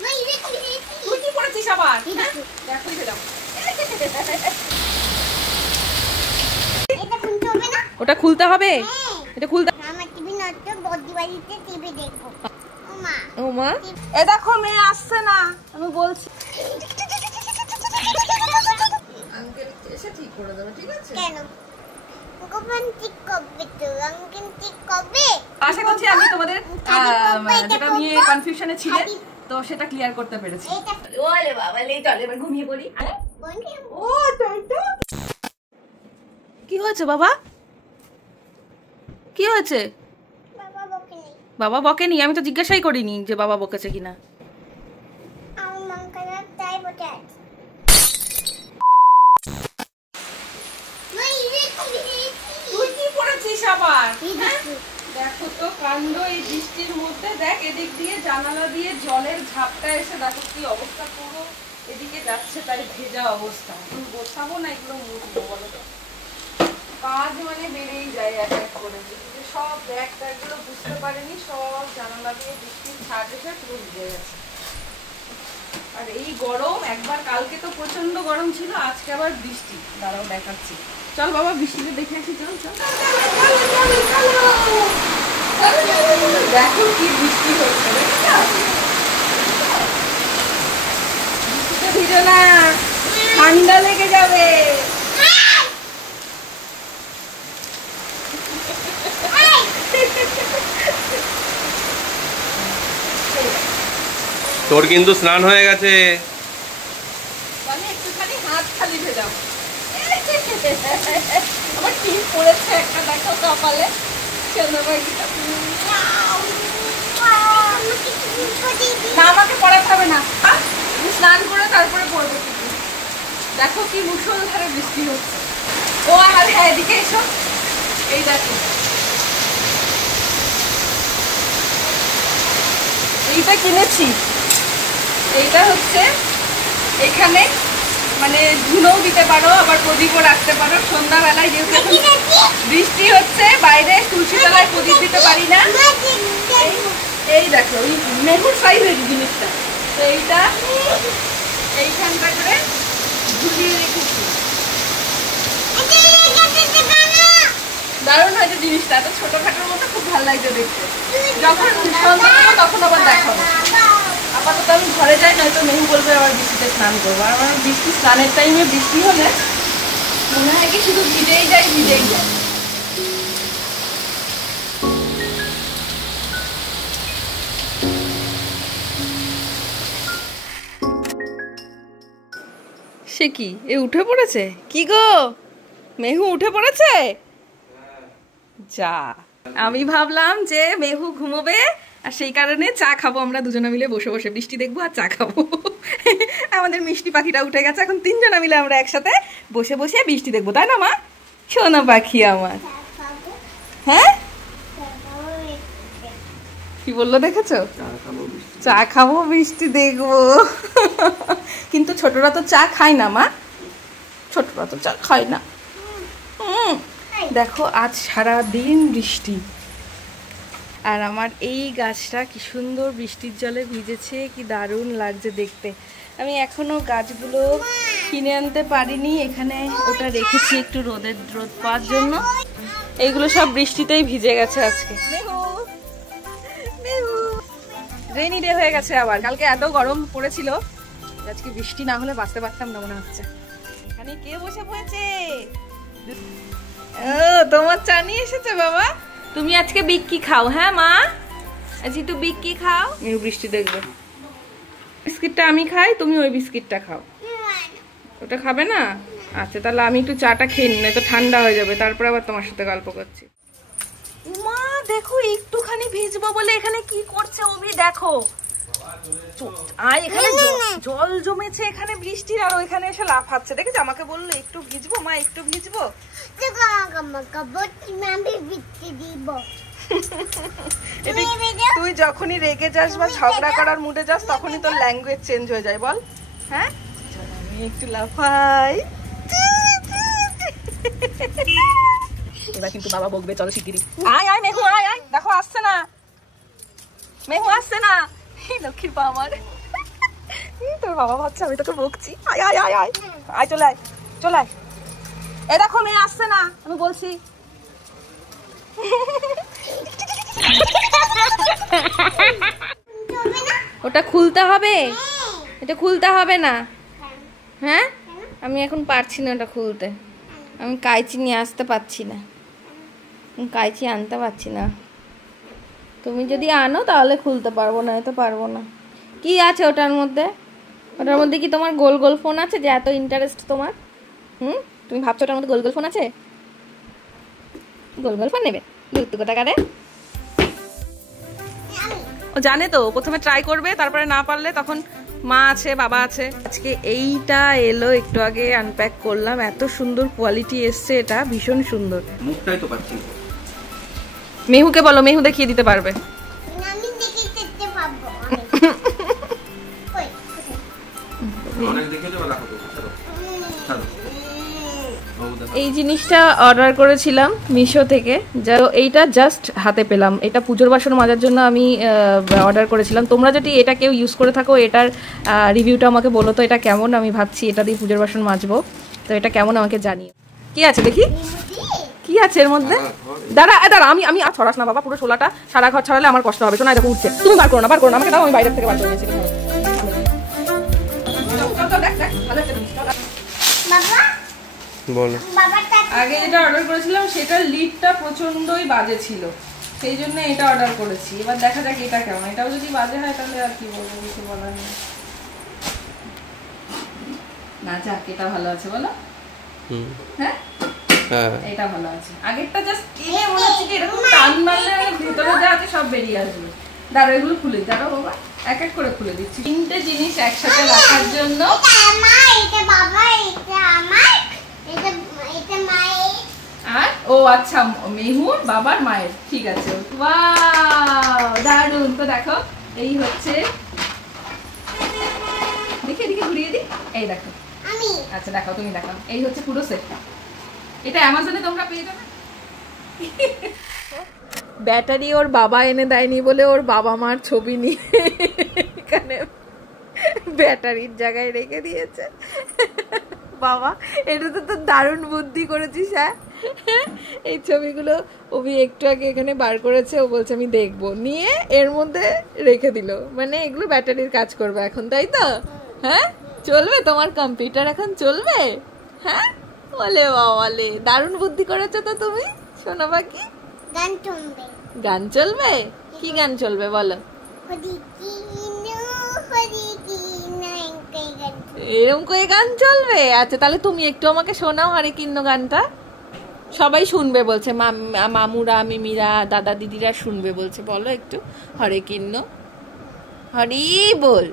তুই কি করেছিস আবার? দেখো দাও, ওটা খুলতে হবে। এটা খুলতে ও মা, এ দেখো মেয়ে আসছে না, আমি বলছি আঙ্কেল এসে ঠিক করে দেবে, ঠিক আছে? কেন ঠিক করবে তো? আঙ্কেল ঠিক করবে। আশা করছি আমি তোমাদের যেটা নিয়ে কনফিউশনে ছিলে তো সেটা ক্লিয়ার করতে পেরেছি। ওরে বাবা, লে চল এবার ঘুমিয়ে পড়ি। ও তাই তো। কি হয়েছে বাবা? কি হয়েছে? বাবা বকেনি? আমি তো জিজ্ঞাসাই করিনি যে বাবা বকেছে কিনা। তুই কি করেছিস আবার? দেখো তো কাণ্ড, এই বৃষ্টির মধ্যে দেখ এদিক দিয়ে জানালা দিয়ে জলের ঝাপটা এসে দেখো কি অবস্থা, পুরো এদিকে যাচ্ছে তাই ভেজা অবস্থা। এখন গোছাবো না এগুলো মুছবো বলো তো? কাজ মানে বেড়েই যায় এক এক করে, সব ব্যাগ ট্যাগগুলো বুঝতে পারিনি, সব জানালা দিয়ে বৃষ্টির ছাট এসে পুরো ভিজে গেছে। আর এই গরম, একবার কালকে তো প্রচন্ড গরম ছিল, আজকে আবার বৃষ্টি। দাঁড়াও দেখাচ্ছি, চল বাবা বৃষ্টিতে দেখে আসি, চল চল। দেখো কি বৃষ্টি হচ্ছে, বৃষ্টিতে ভিজো না, ঠান্ডা লেগে যাবে। তোর কিন্তু স্নান হয়ে গেছে, আমি একটুখানি হাত খালি ভেজাবো। আমার টিপ পড়েছে একটা, দেখো কপালে। না আমাকে পড়াতে হবে না, তুমি স্নান করে তারপরে পড়বে। দেখো কি মুষলধারে বৃষ্টি হচ্ছে। ও আর হ্যাঁ, এদিকে এসো, এই দেখো এইটা কিনেছি। এইটা হচ্ছে এখানে মানে ধুনোও দিতে পারো, আবার প্রদীপও রাখতে পারো সন্ধ্যাবেলায়, যেহেতু বৃষ্টি হচ্ছে বাইরে, তুলসী তলায় প্রদীপ দিতে পারি না। এই দেখো মেহুর সাইজের জিনিসটা, তো এইটা এইখানটা করে ঝুলিয়ে রেখেছি। দারুণ হয়েছে জিনিসটা, তো ছোটখাটোর মতো খুব ভালো লাগছে দেখতে। যখন সন্ধ্যা তখন আবার দেখাবো। আপাতত আমি ঘরে যাই, নয়তো মেহু বলবে আবার বৃষ্টিতে স্নান করবো। আর আমার বৃষ্টি, স্নানের টাইমে বৃষ্টি হলে মনে হয় কি শুধু ভিজেই যায় ভিজেই যায়। সে কি, এ উঠে পড়েছে? কি গো মেহু উঠে পড়েছে? যা, আমি ভাবলাম যে মেহু ঘুমোবে আর সেই কারণে চা খাবো আমরা দুজনে মিলে, বসে বসে বৃষ্টি দেখবো আর চা খাবো। আমাদের মিষ্টি পাখিটা উঠে গেছে, এখন তিনজনা মিলে আমরা একসাথে বসে বসে বৃষ্টি দেখবো, তাই না মা? সোনা পাখি আমার। হ্যাঁ কি বললো দেখেছো? চা খাবো বৃষ্টি দেখবো। কিন্তু ছোটরা তো চা খায় না মা, ছোটরা তো চা খায় না। দেখো আজ সারা দিন বৃষ্টি, আর আমার এই গাছটা কি সুন্দর বৃষ্টির জলে ভিজেছে, কি দারুণ লাগছে দেখতে। আমি এখনো গাছগুলো কিনে আনতে পারিনি, এখানে ওটা রেখেছি একটু রোদ পাওয়ার জন্য। এইগুলো সব বৃষ্টিতেই ভিজে গেছে আজকে। রেইনি ডে হয়ে গেছে আবার, কালকে এত গরম পড়েছিল, আজকে বৃষ্টি না হলে বাঁচতে পারতাম না মনে হচ্ছে। এখানে কে বসে পড়েছে? ও তোমার চা নিয়ে এসেছে বাবা। তুমি আজকে বিক্কি খাও, হ্যাঁ মা? আজকে একটু বিক্কি খাও, আমি বৃষ্টি দেখবো। বিস্কিটটা আমি খাই, তুমি ওই বিস্কিটটা খাও। ওটা খাবে না? আচ্ছা তাহলে আমি একটু চাটা খেয়ে নিই, নয়তো ঠান্ডা হয়ে যাবে, তারপর আবার তোমার সাথে গল্প করছি। মা দেখো একটুখানি ভিজবো বলে এখানে কি করছে অভি, দেখো আর এখানে জল জমেছে এখানে বৃষ্টির, আর ওইখানে এসে লাফাচ্ছে, দেখেছো? আমাকে বললো একটু ভিজবো মা, একটু ভিজবো। তুই যখনই রেগে যাস বা ঝগড়া করার মুডে যাস তখনই তোর ল্যাঙ্গুয়েজ চেঞ্জ হয়ে যায়, বল? হ্যাঁ আমি একটু লাফাই, এবার কিন্তু বাবা বকবে, চলো শিগগিরি। আয় আয় মেহু আয় আয়, দেখো আসছে না, মেহু আসছে না, লক্ষ্মীর পা আমার। তোর বাবা ভাবছে আমি তোকে বকছি। আয় আয় আয় আয় আয়, চলে আয় চলে আয়। এ দেখো মেয়ে আসছে না, আমি বলছি। ওটা খুলতে হবে, এটা খুলতে হবে না। হ্যাঁ আমি এখন পারছি না ওটা খুলতে, আমি কাঁচি নিয়ে আসতে পারছি না, কাঁচি আনতে পারছি না। তুমি যদি আনো তাহলে খুলতে পারবো, না তো পারবো না। কি আছে ওটার মধ্যে? ওটার মধ্যে কি তোমার গোল গোল ফোন আছে যে এত ইন্টারেস্ট তোমার? তুমি ভাবছো ওটার মধ্যে গোল গোল ফোন আছে? গোল গোল ফোন নেবে লুত্তু কোথাকারে? ও জানে তো, প্রথমে ট্রাই করবে, তারপরে না পারলে তখন মা আছে বাবা আছে। আজকে এইটা এলো একটু আগে আনপ্যাক করলাম, এত সুন্দর কোয়ালিটি এসছে, এটা ভীষণ সুন্দর। মুখটাই তো পাচ্ছি। মেহুকে বলো, মেহু দেখিয়ে দিতে পারবে। আমি দেখিয়ে দিতে পারবো। অনেক দেখে যাও, রাখো তো, ছাড়ো। এই জিনিসটা অর্ডার করেছিলাম মিশো থেকে, যা এইটা জাস্ট হাতে পেলাম। এটা পুজোর বাসন মাজার জন্য আমি অর্ডার করেছিলাম। তোমরা যদি এটা কেউ ইউজ করে থাকো, এটার রিভিউটা আমাকে বলো তো এটা কেমন। আমি ভাবছি এটা দিয়ে পুজোর বাসন মাজবো, তো এটা কেমন আমাকে জানিও। কি আছে দেখি, কি আছে এর মধ্যে? দাঁড়া দাঁড়া, আমি আমি আর ছড়াস না বাবা, পুরো শোলাটা সারা ঘর ছড়ালে আমার কষ্ট হবে। শোনা এটা উঠছে, তুমি বার করো না, বার করো না, আমাকে দাও, আমি বাইরে থেকে বার করে নিয়েছি। বাবা বলো। আগে যেটা অর্ডার করেছিলাম সেটার লিডটা প্রচন্ডই বাজে ছিল, সেই জন্য এটা অর্ডার করেছি। এবার দেখা যাক এটা কেমন। এটাও যদি বাজে হয় তাহলে আর কি বলবো, কিছু বলার নেই। না যাক, এটা ভালো আছে বলো। হ্যাঁ এটা ভালো আছে। আগেরটা জাস্ট কিনে মনে হচ্ছে কি এরকম টান মারলে ভিতরে যা আছে সব বেরিয়ে আসবে। দাঁড়ো এগুলো খুলে দাঁড়ো বাবা, এক এক করে খুলে দিচ্ছি। তিনটে জিনিস একসাথে রাখার জন্য। এটা আমার, এটা বাবা, এটা আমার, এটা মায়ের। আর ও আচ্ছা, মেহুর বাবার মায়ের, ঠিক আছে। ওয়াও দারুণ। তো দেখো এই হচ্ছে, দেখি এদিকে ঘুরিয়ে দিই, এই দেখো। আমি আচ্ছা দেখাও, তুমি দেখাও। এই হচ্ছে পুরো সেটটা, এটা অ্যামাজনে তোমরা পেয়ে যাবে। ব্যাটারি ওর বাবা এনে দেয়নি বলে ওর বাবা মার ছবি নিয়ে এখানে ব্যাটারির জায়গায় রেখে দিয়েছে। বাবা এটা তো দারুণ বুদ্ধি করেছিস। হ্যাঁ এই ছবিগুলো ওবি একটু আগে এখানে বার করেছে, ও বলছে আমি দেখবো, নিয়ে এর মধ্যে রেখে দিল। মানে এগুলো ব্যাটারির কাজ করবে এখন, তাই তো? হ্যাঁ চলবে তোমার কম্পিউটার এখন, চলবে? হ্যাঁ বলে বাবালে, দারুণ বুদ্ধি করেছো তো তুমি সোনা পাখি। গান শুনবে। গান চলবে? কি গান চলবে বলো? এরকম করে গান চলবে? আচ্ছা তাহলে তুমি একটু আমাকে শোনাও হরে কৃষ্ণ গানটা। সবাই শুনবে বলছে, মামুরা মিমিরা দাদা দিদিরা শুনবে বলছে। বলো একটু হরে কৃষ্ণ। হরি বল,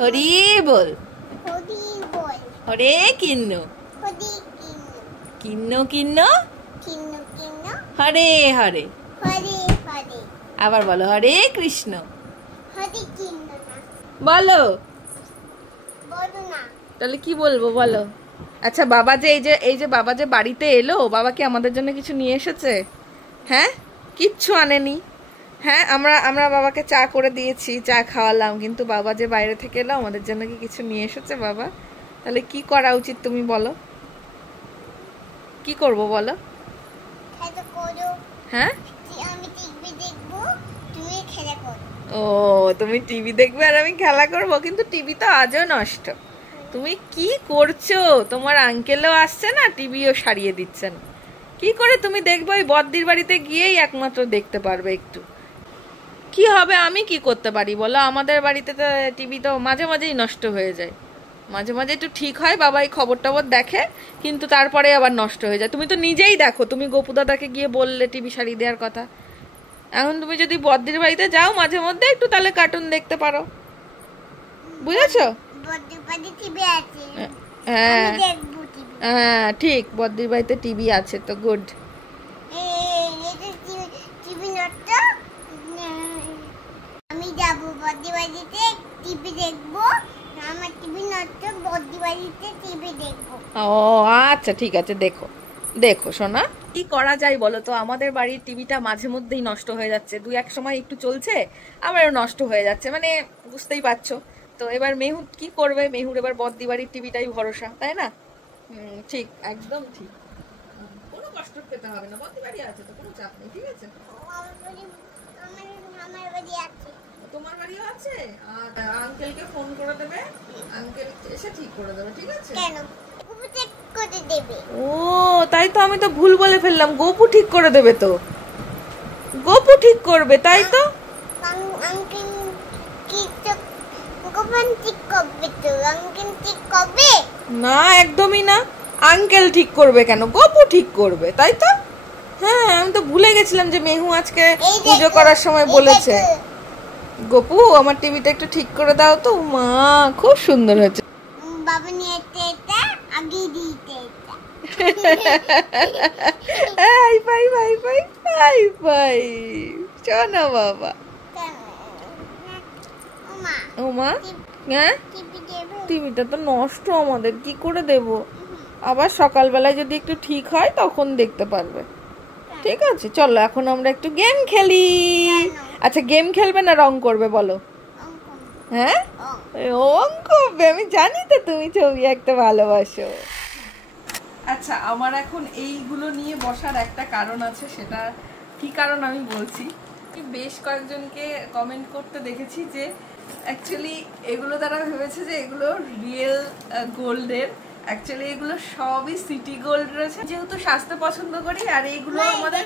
হরি বল, হরে কৃষ্ণ, কৃষ্ণ কৃষ্ণ হরে হরে। আবার বলো হরে কৃষ্ণ। বলো তাহলে কি বলবো বলো। আচ্ছা বাবা যে এই যে বাবা যে বাড়িতে এলো, বাবা কি আমাদের জন্য কিছু নিয়ে এসেছে? হ্যাঁ কিচ্ছু আনেনি। হ্যাঁ আমরা বাবাকে চা করে দিয়েছি, চা খাওয়ালাম, কিন্তু বাবা যে বাইরে থেকে এলো আমাদের জন্য কি কিছু নিয়ে এসেছে বাবা? তাহলে কি করা উচিত তুমি বলো, কি করব বলো? হ্যাঁ ও তুমি টিভি দেখবে আর আমি খেলা করবো, কিন্তু টিভি তো আজও নষ্ট। তুমি কি করছো? তোমার আঙ্কেলও আসছে না, টিভিও সারিয়ে দিচ্ছেন। কি করে তুমি দেখবে? ওই বদ্দির বাড়িতে গিয়েই একমাত্র দেখতে পারবে। একটু কি হবে, আমি কি করতে পারি বলো? আমাদের বাড়িতে তো টিভি তো মাঝে মাঝেই নষ্ট হয়ে যায়, মাঝে মাঝে একটু ঠিক হয়, বাবাই খবর টবর দেখে, কিন্তু তারপরে আবার নষ্ট হয়ে যায়। তুমি তো নিজেই দেখো, তুমি গোপু দাদাকে গিয়ে বললে টিভি সারিয়ে দেওয়ার কথা। এখন তুমি যদি বদ্দির বাড়িতে যাও মাঝে মধ্যে একটু, তাহলে কার্টুন দেখতে পারো, বুঝেছো? হ্যাঁ হ্যাঁ ঠিক, বদ্দির বাড়িতে টিভি আছে তো, গুড। আমি যাবো বদ্দির বাড়িতে টিভি দেখবো, আমার টিভি নষ্ট, বদ্দির বাড়িতে টিভি দেখবো। ও আচ্ছা ঠিক আছে, দেখো দেখো সোনা, কি করা যায় বলো তো? আমাদের বাড়ির টিভিটা মাঝে মধ্যেই নষ্ট হয়ে যাচ্ছে, দুই এক সময় একটু চলছে আবার নষ্ট হয়ে যাচ্ছে, মানে বুঝতেই পারছো। তো তো এবার মেহু কি করবে, মেহুর এবার বদ্দি বাড়ির টিভিটাই ভরসা, তাই না? ঠিক, একদম ঠিক। কোনো কষ্ট পেতে হবে না, বদ্দি বাড়ি আছে তো, কোনো চাপ নেই, ঠিক আছে? তোমার বাড়িও আছে, আর আঙ্কেলকে ফোন করে দেবে, আঙ্কেল এসে ঠিক করে দেবে, ঠিক আছে? কেন ঠিক করে দেবে? ও তাই তো, আমি তো ভুল বলে ফেললাম, গোপু ঠিক করে দেবে তো, গোপু ঠিক করবে, তাই তো? আঙ্কেল কি তো গোপন ঠিক করবে তো, আঙ্কেল ঠিক করবে না, একদমই না, আঙ্কেল ঠিক করবে কেন, গোপু ঠিক করবে, তাই তো? হ্যাঁ, আমি তো ভুলে গেছিলাম যে মেহু আজকে পুজো করার সময় বলেছে, গোপু আমার টিভিটা একটু ঠিক করে দাও তো। মা, খুব সুন্দর হয়েছে। বাবা নিয়ে এটা আগে দিতে হাই ফাই ভাই ভাই, হাই ফাই, চলো বাবা। ও মা, হ্যাঁ টিভিটা তো নষ্ট, আমাদের কি করে দেব? আবার সকালবেলায় যদি একটু ঠিক হয় তখন দেখতে পারবে, ঠিক আছে? চলো এখন আমরা একটু গেম খেলি। আচ্ছা, গেম খেলবে না রং করবে বলো? হ্যাঁ, অঙ্ক করবে, আমি জানি তো তুমি ছবি আঁকতে ভালোবাসো। আচ্ছা, আমার এখন এইগুলো নিয়ে বসার একটা কারণ আছে, সেটা কি কারণ আমি বলছি। বেশ কয়েকজনকে কমেন্ট করতে দেখেছি যে অ্যাকচুয়ালি এগুলো তারা ভেবেছে যে এগুলো রিয়েল গোল্ডের, অ্যাকচুয়ালি এগুলো সবই সিটি গোল্ড রয়েছে। যেহেতু স্বাস্থ্য পছন্দ করি, আর এইগুলো আমাদের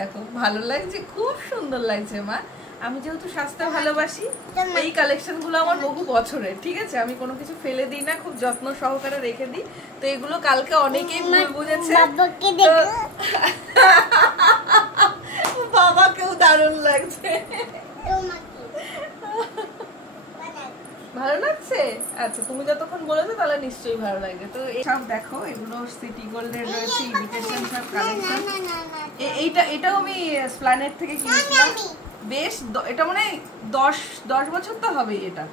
দেখো ভালো লাগছে, খুব সুন্দর লাগছে মা। আমি যেহেতু স্বাস্থ্য ভালোবাসি, এই কালেকশন গুলো আমার বহু বছরের, ঠিক আছে? আমি কোনো কিছু ফেলে দিই না, খুব যত্ন সহকারে রেখে দিই। তো এগুলো কালকে অনেকেই ভুল বুঝেছে, বাবাকেও দারুণ লাগছে। ভালো লাগছে? আচ্ছা, তুমি যতক্ষণ বলেছো তাহলে নিশ্চয়ই ভালো লাগবে। তো সব দেখো, এগুলো সিটি গোল্ডের রয়েছে, ইমিটেশন সব কালেকশন। এটাও আমি স্প্ল্যানেট থেকে কিনেছিলাম, বেশ এটা মানে 10 বছর তো হবেই, এটা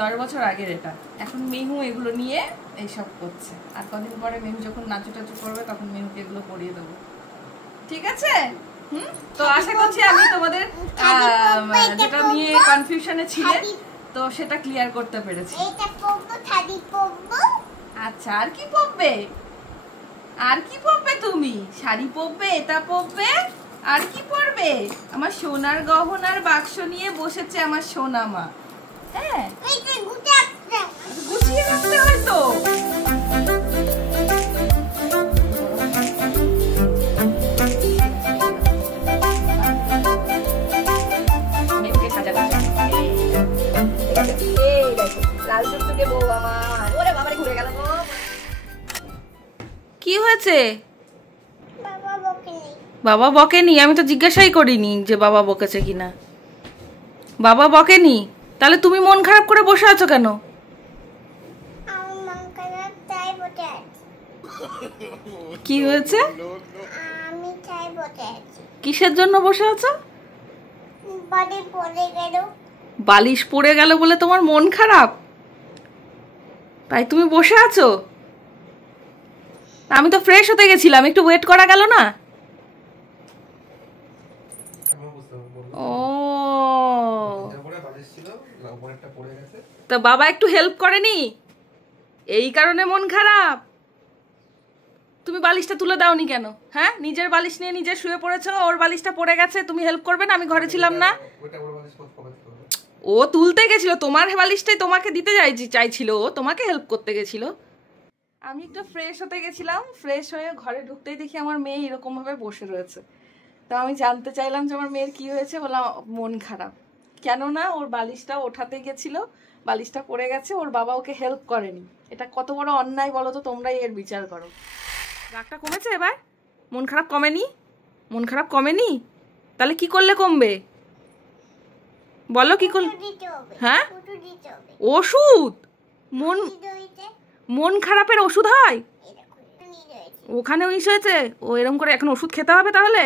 10 বছর আগের এটা। এখন মেহু এগুলো নিয়ে এইসব করছে, আর কদিন পরে মেহু যখন নাচু টাচু করবে তখন মেহুকে এগুলো পরিয়ে দেবো, ঠিক আছে? তো আশা করছি আমি তোমাদের যেটা নিয়ে কনফিউশনে ছিলে তো সেটা ক্লিয়ার করতে পেরেছি। আচ্ছা, আর কি পরবে? আর কি পরবে তুমি? শাড়ি পরবে, এটা পরবে, আর কি পরবে? আমার সোনার গহনার বাক্স নিয়ে বসেছে আমার সোনা মা। হ্যাঁ, গুছিয়ে রাখতে হয় তো। কি হয়েছে? বাবা বকেনি? আমি তো জিজ্ঞাসাই করিনি যে বাবা বকেছে কিনা। বাবা বকেনি? তাহলে তুমি মন খারাপ করে বসে আছো কেন? কি হয়েছে? কিসের জন্য বসে আছো? বালিশ পড়ে গেল বলে তোমার মন খারাপ, তাই তুমি বসে আছো? আমি তো ফ্রেশ হতে গেছিলাম, একটু ওয়েট করা গেল না? ও, তা বাবা একটু হেল্প করেনি, এই কারণে মন খারাপ? তুমি বালিশটা তুলে দাওনি কেন? হ্যাঁ, নিজের বালিশ নিয়ে নিজে শুয়ে পড়েছো, ওর বালিশটা পড়ে গেছে, তুমি হেল্প করবে না? আমি ঘরে ছিলাম না? ও তুলতে গেছিল, তোমার বালিশটাই তোমাকে দিতে চাইছিল, ও তোমাকে হেল্প করতে গেছিল। আমি একটু ফ্রেশ হতে গেছিলাম, ফ্রেশ হয়ে ঘরে ঢুকতেই দেখি আমার মেয়ে এরকম ভাবে বসে রয়েছে। তো আমি জানতে চাইলাম যে আমার মেয়ের কি হয়েছে, বললাম মন খারাপ। কেননা ওর বালিশটা ওঠাতে গেছিল, বালিশটা পড়ে গেছে, ওর বাবা ওকে হেল্প করেনি। এটা কত বড় অন্যায় বলো তো, তোমরাই এর বিচার করো। রাগটা কমেছে এবার? মন খারাপ কমেনি? মন খারাপ কমেনি? তাহলে কি করলে কমবে বলো? কি করলে? হ্যাঁ, ওষুধ? মন খারাপের ওষুধ হয়? ওখানে মিস হয়েছে? ও এরকম করে এখন ওষুধ খেতে হবে তাহলে?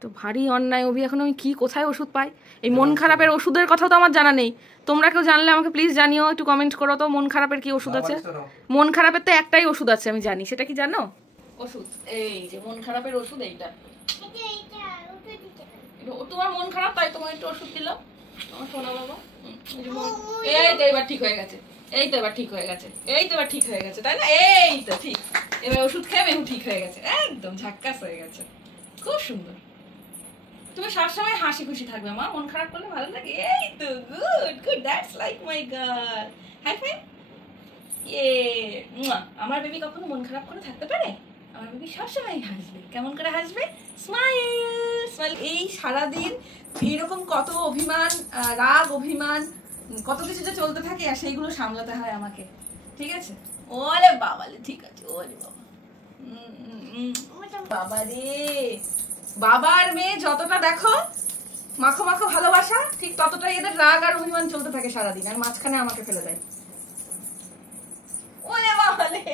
তো ভারী অন্যায় অভি, এখন আমি কি কোথায় ওষুধ পাই? এই মন খারাপের ওষুধের কথাও তো আমার জানা নেই। তোমরা কেউ জানলে আমাকে প্লিজ জানিও, একটু কমেন্ট করো তো মন খারাপের কি ওষুধ আছে। মন খারাপের তো একটাই ওষুধ আছে, আমি জানি, সেটা কি জানো? ওষুধ এই যে মন খারাপের ওষুধ এইটা। তোমার মন খারাপ তাই তোমার একটু ওষুধ দিলাম, আমার সোনা বাবা। এই তো এবার ঠিক হয়ে গেছে, এই তো এবার ঠিক হয়ে গেছে, এই তো এবার ঠিক হয়ে গেছে, তাই না? এই তো ঠিক, এবার ওষুধ খেয়ে মেহু ঠিক হয়ে গেছে, একদম ঝাক্কাস হয়ে গেছে, খুব সুন্দর। তুমি সবসময় হাসি খুশি থাকবে মা, মন খারাপ করলে ভালো লাগে। এই তো good good, that's like my girl. High five. আমার বেবি কখনো মন খারাপ করে থাকতে পারে? আমার বেবি সবসময় হাসবে। কেমন করে হাসবে? Smile smile. এই সারাদিন এইরকম কত অভিমান, রাগ অভিমান, কত কিছু যে চলতে থাকে, আর সেইগুলো সামলাতে হয় আমাকে, ঠিক আছে? ওরে বাবালে, ঠিক আছে, ওরে বাবা, বাবা রে, বাবার মেয়ে যতটা দেখো মাখো মাখো ভালোবাসা, ঠিক ততটাই এদের রাগ আর অভিমান চলতে থাকে সারাদিন, আর মাঝখানে আমাকে ফেলে দেয়। ওরে বাবালে,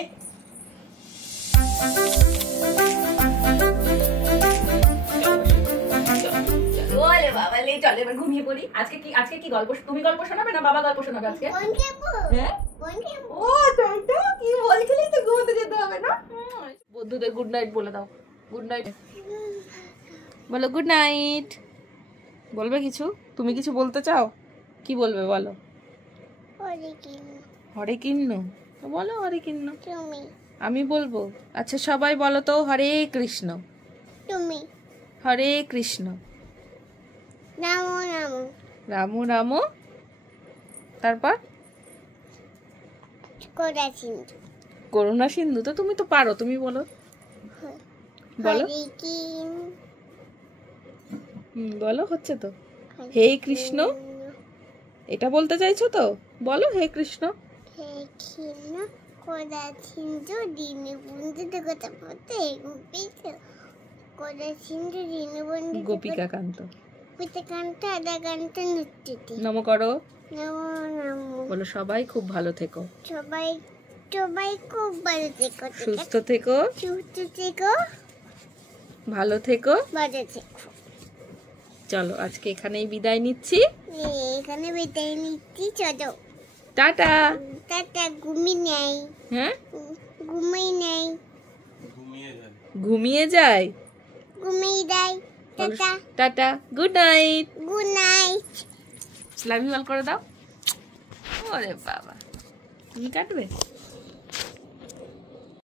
ওরে বাবালে, চল এবার ঘুমিয়ে পড়ি। আজকে কি গল্প? তুমি গল্প শোনাবে না বাবা গল্প শোনাবে আজকে? হ্যাঁ, ও তাইটা, কি বলছিলি তো, ঘুমোতে যেতে হবে না? বন্ধুদের গুড নাইট বলে দাও। গুড নাইট বলো, গুড নাইট। বলবে কিছু? তুমি কিছু বলতে চাও? কি বলবে বলো? হরে কৃষ্ণ বলো, হরে কৃষ্ণ। আমি বলবো? আচ্ছা সবাই বলো তো, হরে কৃষ্ণ। তুমি হরে কৃষ্ণ। নামো নামো রাম রাম, তারপর কোরা সিন্ধু। করুণা সিন্ধু তো তুমি তো পারো, তুমি বলো। বলো, হরে কৃষ্ণ। বলো, হচ্ছে তো। হে কৃষ্ণ, এটা বলতে চাইছো তো? বলো, হে কৃষ্ণ। হে কৃষ্ণ কোরা সিন্ধু দিনে বন্ধু কথা বলতে গোপীতে কোরা সিন্ধু দিনে বন্ধু গোপিকা কান্ত পিতা কান্ত আদা কান্ত নৃত্যতে। নম করো। নমো নমো। বলো, সবাই খুব ভালো থেকো, সবাই সবাই খুব ভালো থেকো, সুস্থ থেকো, সুস্থ থেকো, ভালো থেকো। ভালো থেকো। চলো আজকে এখানেই বিদায় নিচ্ছি। এখানে বিদায় নিচ্ছি, চলো টাটা। টাটা। ঘুমিয়ে নেই, হ্যাঁ, ঘুমিয়ে নেই, ঘুমিয়ে যায়। ঘুমিয়ে দেয়। Tata, tata, good night. Good night. Love you all করে দাও। ওরে বাবা, তুমি কাটবে?